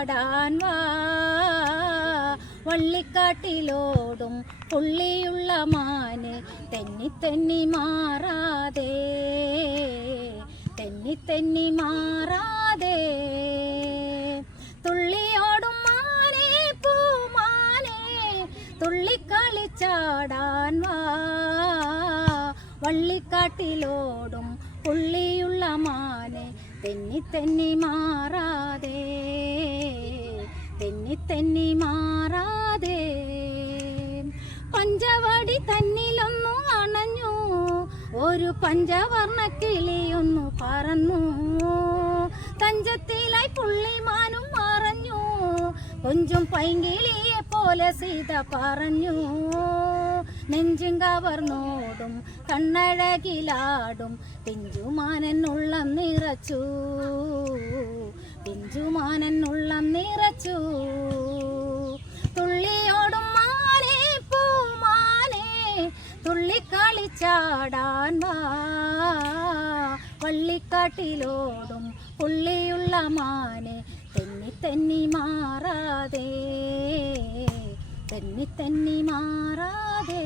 ചാടാൻ വാ വള്ളിക്കാട്ടിലോടും പുള്ളിയുള്ള മാന് തെന്നി തെന്നി മാറാതെ തെന്നി തെന്നി മാറാതെ തുള്ളിയോടും മാനേ പൂമാനേ തുള്ളിക്കളിച്ചാടാൻ വാ വള്ളിക്കാട്ടിലോടും പുള്ളിയുള്ള മാനെ തെന്നി തെന്നി മാറാതെ തെന്നി തെന്നി മാറാതെ പഞ്ചവടി തന്നിലൊന്നു അണഞ്ഞു ഒരു പഞ്ചവർണ്ണ കിളിയൊന്നു പറന്നു തഞ്ചത്തിലായി പുള്ളിമാനും മറഞ്ഞു കൊഞ്ചും പൈങ്കിളിയെ പോലെ സീത പറഞ്ഞു നെഞ്ചും കവർന്നോടും കണ്ണഴകിലാടും പിഞ്ചുമാനെന്നുള്ളം നിറച്ചു പിഞ്ചുമാനെന്നുള്ളം നിറച്ചു തുള്ളിയോടും മാനേ പൂമാനേ തുള്ളിക്കളിച്ചാടാൻ വാ വള്ളിക്കാട്ടിലോടും പുള്ളിയുള്ള മാനെ തെന്നി തെന്നി മാറാതെ തെന്നി തെന്നി മാറാതെ